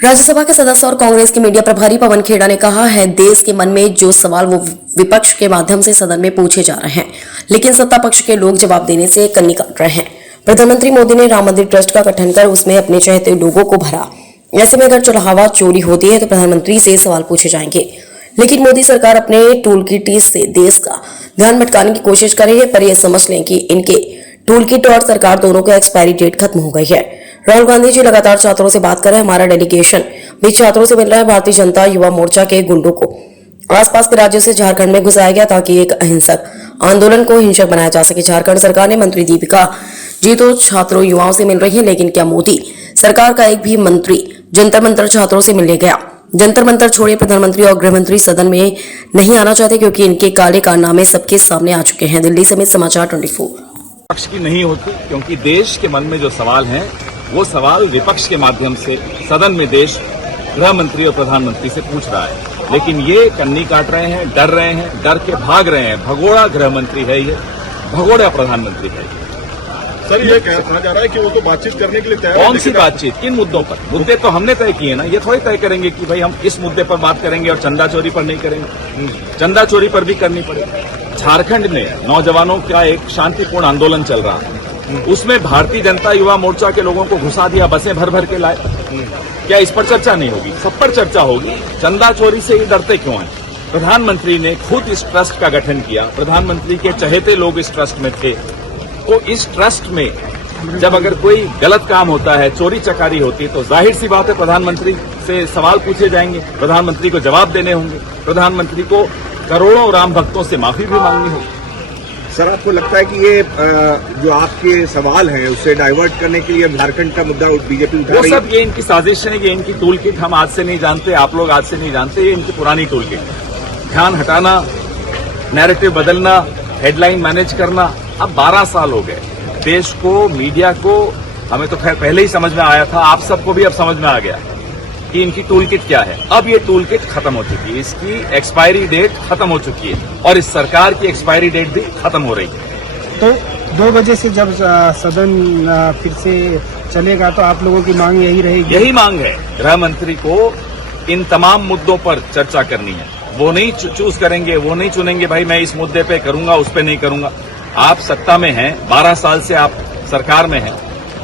राज्यसभा के सदस्य और कांग्रेस के मीडिया प्रभारी पवन खेड़ा ने कहा है, देश के मन में जो सवाल वो विपक्ष के माध्यम से सदन में पूछे जा रहे हैं, लेकिन सत्ता पक्ष के लोग जवाब देने से कन्नी काट रहे हैं। प्रधानमंत्री मोदी ने राम मंदिर ट्रस्ट का गठन कर उसमें अपने चाहते लोगों को भरा। ऐसे में अगर चढ़ावा चोरी होती है तो प्रधानमंत्री से सवाल पूछे जाएंगे, लेकिन मोदी सरकार अपने टूल किट से देश का ध्यान भटकाने की कोशिश कर रही है। पर यह समझ लें कि इनके टूल किट और सरकार दोनों का एक्सपायरी डेट खत्म हो गई है। राहुल गांधी जी लगातार छात्रों से बात कर रहे हैं। हमारा डेलीगेशन भी छात्रों से मिल रहा है। भारतीय जनता युवा मोर्चा के गुंडों को आसपास के राज्यों से झारखंड में घुसाया गया ताकि एक अहिंसक आंदोलन को हिंसक बनाया जा सके। झारखंड सरकार ने मंत्री दीपिका जी तो छात्रों युवाओं से मिल रही है, लेकिन क्या मोदी सरकार का एक भी मंत्री जंतर मंतर छात्रों से मिलने गया? जंतर मंतर छोड़िए, प्रधानमंत्री और गृह मंत्री सदन में नहीं आना चाहते क्योंकि इनके काले कारनामे सबके सामने आ चुके हैं। दिल्ली समेत समाचार 24 विपक्ष की नहीं होती, क्योंकि देश के मन में जो सवाल हैं वो सवाल विपक्ष के माध्यम से सदन में देश गृह मंत्री और प्रधानमंत्री से पूछ रहा है। लेकिन ये कन्नी काट रहे हैं, डर के भाग रहे हैं। भगोड़ा गृह मंत्री है ये, भगोड़ा प्रधानमंत्री है। सर, ये कहा जा रहा है कि वो तो बातचीत करने के लिए तैयार है। कौन सी बातचीत, किन मुद्दों पर? मुद्दे तो हमने तय किए ना, ये थोड़ी तय करेंगे कि भाई हम इस मुद्दे पर बात करेंगे और चंदा चोरी पर नहीं करेंगे। चंदा चोरी पर भी करनी पड़ेगी। झारखंड में नौजवानों का एक शांतिपूर्ण आंदोलन चल रहा है, उसमें भारतीय जनता युवा मोर्चा के लोगों को घुसा दिया, बसें भर भर के लाए। क्या इस पर चर्चा नहीं होगी? सब पर चर्चा होगी। चंदा चोरी से ये डरते क्यों हैं? प्रधानमंत्री ने खुद इस ट्रस्ट का गठन किया, प्रधानमंत्री के चहेते लोग इस ट्रस्ट में थे। तो इस ट्रस्ट में जब अगर कोई गलत काम होता है, चोरी चकारी होती है, तो जाहिर सी बात है प्रधानमंत्री से सवाल पूछे जाएंगे, प्रधानमंत्री को जवाब देने होंगे, प्रधानमंत्री को करोड़ों राम भक्तों से माफी भी मांगनी होगी। सर, आपको लगता है कि ये जो आपके सवाल हैं उससे डाइवर्ट करने के लिए झारखंड का मुद्दा बीजेपी उठा रही है? वो सब ये इनकी साजिश है, ये इनकी टूल किट हम आज से नहीं जानते, आप लोग आज से नहीं जानते, ये इनकी पुरानी टूल किट है। ध्यान हटाना, नैरेटिव बदलना, हेडलाइन मैनेज करना। अब 12 साल हो गए देश को, मीडिया को, हमें तो खैर पहले ही समझ में आया था, आप सबको भी अब समझ में आ गया कि इनकी टूल किट क्या है। अब ये टूल किट खत्म हो चुकी है, इसकी एक्सपायरी डेट खत्म हो चुकी है और इस सरकार की एक्सपायरी डेट भी खत्म हो रही है। तो 2 बजे से जब सदन फिर से चलेगा तो आप लोगों की मांग यही रहेगी? यही मांग है, गृह मंत्री को इन तमाम मुद्दों पर चर्चा करनी है। वो नहीं चूज करेंगे, वो नहीं चुनेंगे भाई मैं इस मुद्दे पे करूंगा, उस पे नहीं करूंगा। आप सत्ता में हैं, 12 साल से आप सरकार में हैं,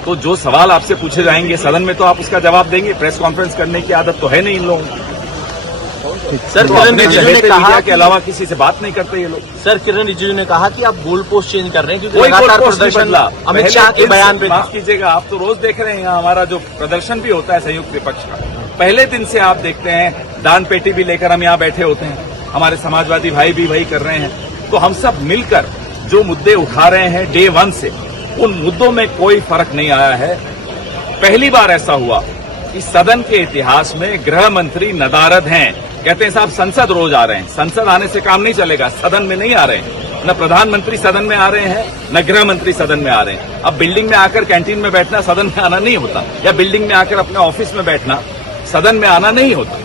तो जो सवाल आपसे पूछे जाएंगे सदन में तो आप उसका जवाब देंगे। प्रेस कॉन्फ्रेंस करने की आदत तो है नहीं इन लोगों की। सर, किरण रिजिजू ने कहा के अलावा किसी से बात नहीं करते ये लोग। सर, किरण रिजिजू ने कहा कि आप गोल पोस्ट चेंज कर रहे हैं क्योंकि कोई लगातार गोल पोस्ट नहीं प्रदर्शन बदला। अमित शाह के बयान पे माफ कीजिएगा, आप तो रोज देख रहे हैं यहाँ हमारा जो प्रदर्शन भी होता है संयुक्त विपक्ष का। पहले दिन से आप देखते हैं, दान पेटी भी लेकर हम यहाँ बैठे होते हैं, हमारे समाजवादी भाई भी वही कर रहे हैं। तो हम सब मिलकर जो मुद्दे उठा रहे हैं डे 1 से, उन मुद्दों में कोई फर्क नहीं आया है। पहली बार ऐसा हुआ कि सदन के इतिहास में गृह मंत्री नदारद हैं। कहते हैं साहब संसद रोज आ रहे हैं, संसद आने से काम नहीं चलेगा, सदन में नहीं आ रहे हैं। न प्रधानमंत्री सदन में आ रहे हैं, न गृह मंत्री सदन में आ रहे हैं। अब बिल्डिंग में आकर कैंटीन में बैठना सदन में आना नहीं होता, या बिल्डिंग में आकर अपने ऑफिस में बैठना सदन में आना नहीं होता।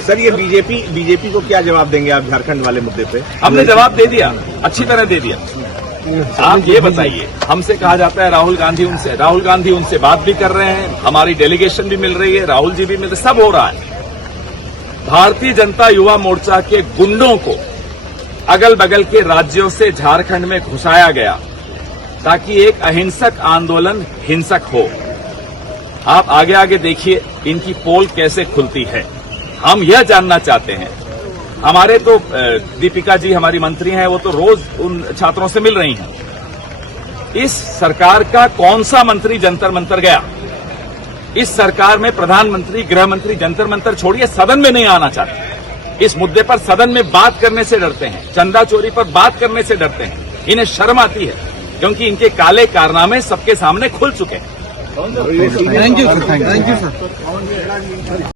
सर, ये बीजेपी को क्या जवाब देंगे आप झारखंड वाले मुद्दे पे? हमने जवाब दे दिया, अच्छी तरह दे दिया। आप ये बताइए, हमसे कहा जाता है राहुल गांधी उनसे बात भी कर रहे हैं, हमारी डेलीगेशन भी मिल रही है, राहुल जी भी मिल रहे, सब हो रहा है। भारतीय जनता युवा मोर्चा के गुंडों को अगल बगल के राज्यों से झारखंड में घुसाया गया ताकि एक अहिंसक आंदोलन हिंसक हो। आप आगे आगे देखिए इनकी पोल कैसे खुलती है। हम यह जानना चाहते हैं, हमारे तो दीपिका जी हमारी मंत्री हैं, वो तो रोज उन छात्रों से मिल रही हैं। इस सरकार का कौन सा मंत्री जंतर मंतर गया? इस सरकार में प्रधानमंत्री, गृह मंत्री जंतर मंतर छोड़िए, सदन में नहीं आना चाहते। इस मुद्दे पर सदन में बात करने से डरते हैं, चंदा चोरी पर बात करने से डरते हैं। इन्हें शर्म आती है क्योंकि इनके काले कारनामे सबके सामने खुल चुके हैं। Thank you sir.